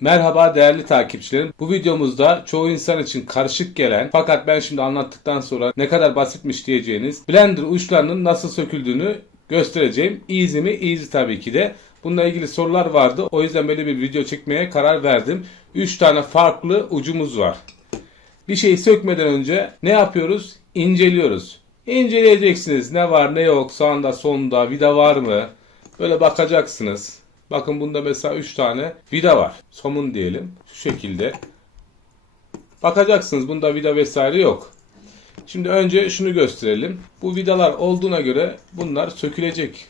Merhaba değerli takipçilerim. Bu videomuzda çoğu insan için karışık gelen fakat ben şimdi anlattıktan sonra ne kadar basitmiş diyeceğiniz Blender uçlarının nasıl söküldüğünü göstereceğim. Easy mi? Easy tabii ki de. Bununla ilgili sorular vardı. O yüzden böyle bir video çekmeye karar verdim. 3 tane farklı ucumuz var. Bir şeyi sökmeden önce ne yapıyoruz? İnceliyoruz. İnceleyeceksiniz. Ne var ne yok. Sağında solunda vida var mı? Böyle bakacaksınız. Bakın bunda mesela 3 tane vida var. Somun diyelim. Şu şekilde. Bakacaksınız. Bunda vida vesaire yok. Şimdi önce şunu gösterelim. Bu vidalar olduğuna göre bunlar sökülecek.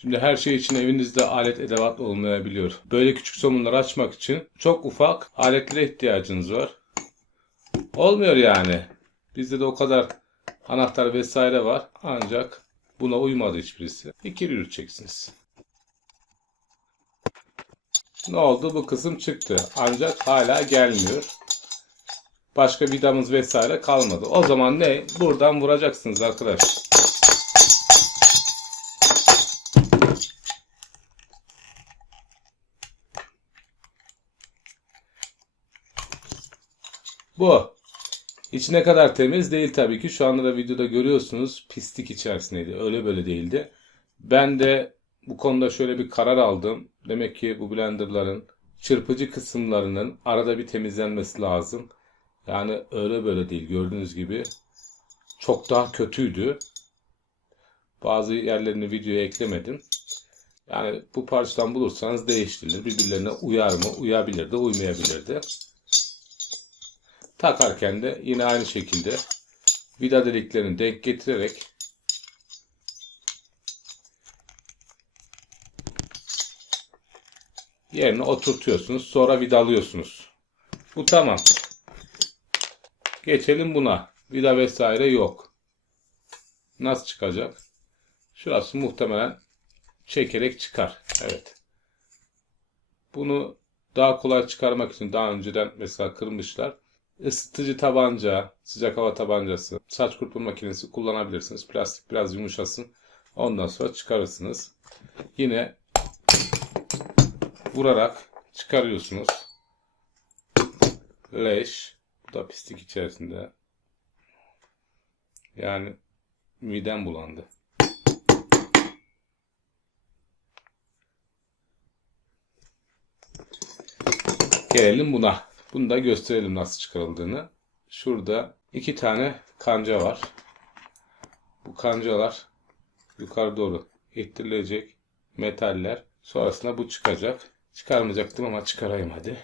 Şimdi her şey için evinizde alet edevat olmayabiliyor. Böyle küçük somunları açmak için çok ufak aletlere ihtiyacınız var. Olmuyor yani. Bizde de o kadar anahtar vesaire var. Ancak buna uymadı hiçbirisi. İkili yürüteceksiniz. Ne oldu? Bu kısım çıktı. Ancak hala gelmiyor. Başka vidamız vesaire kalmadı. O zaman ne? Buradan vuracaksınız arkadaşlar. Bu. İçi ne kadar temiz değil tabii ki. Şu anda da videoda görüyorsunuz pislik içerisindeydi. Öyle böyle değildi. Ben de bu konuda şöyle bir karar aldım. Demek ki bu blenderların çırpıcı kısımlarının arada bir temizlenmesi lazım. Yani öyle böyle değil. Gördüğünüz gibi çok daha kötüydü. Bazı yerlerini videoya eklemedim. Yani bu parçadan bulursanız değiştirilir. Birbirlerine uyar mı? Uyabilir de uymayabilir de. Takarken de yine aynı şekilde vida deliklerini denk getirerek yerine oturtuyorsunuz. Sonra vidalıyorsunuz. Bu tamam. Geçelim buna. Vida vesaire yok. Nasıl çıkacak? Şurası muhtemelen çekerek çıkar. Evet. Bunu daha kolay çıkarmak için daha önceden mesela kırmışlar. Isıtıcı tabanca, sıcak hava tabancası, saç kurutma makinesi kullanabilirsiniz. Plastik biraz yumuşasın. Ondan sonra çıkarırsınız. Yine vurarak çıkarıyorsunuz. Leş. Bu da pislik içerisinde. Yani midem bulandı. Gelelim buna. Bunu da gösterelim nasıl çıkarıldığını. Şurada 2 tane kanca var. Bu kancalar yukarı doğru ittirilecek metaller. Sonrasında bu çıkacak. Çıkarmayacaktım ama çıkarayım hadi.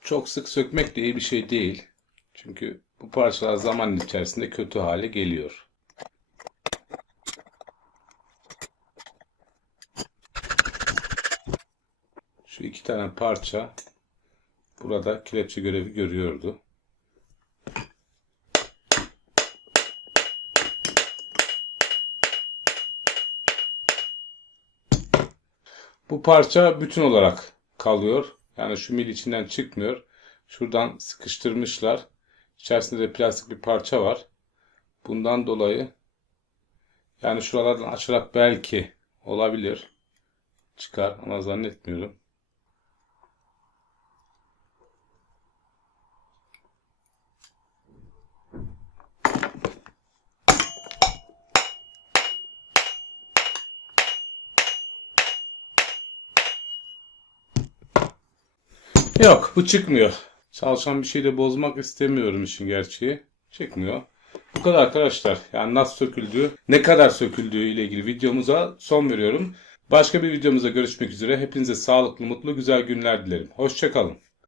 Çok sık sökmek de iyi bir şey değil. Çünkü bu parçalar zaman içerisinde kötü hale geliyor. Şu 2 tane parça burada kelepçe görevi görüyordu. Bu parça bütün olarak kalıyor. Yani şu mil içinden çıkmıyor. Şuradan sıkıştırmışlar. İçerisinde de plastik bir parça var. Bundan dolayı yani şuralardan açarak belki olabilir. Çıkar ama zannetmiyorum. Yok, bu çıkmıyor. Çalışan bir şeyi de bozmak istemiyorum işin gerçeği. Çıkmıyor. Bu kadar arkadaşlar. Yani nasıl söküldüğü, ne kadar söküldüğü ile ilgili videomuza son veriyorum. Başka bir videomuzda görüşmek üzere. Hepinize sağlıklı, mutlu, güzel günler dilerim. Hoşça kalın.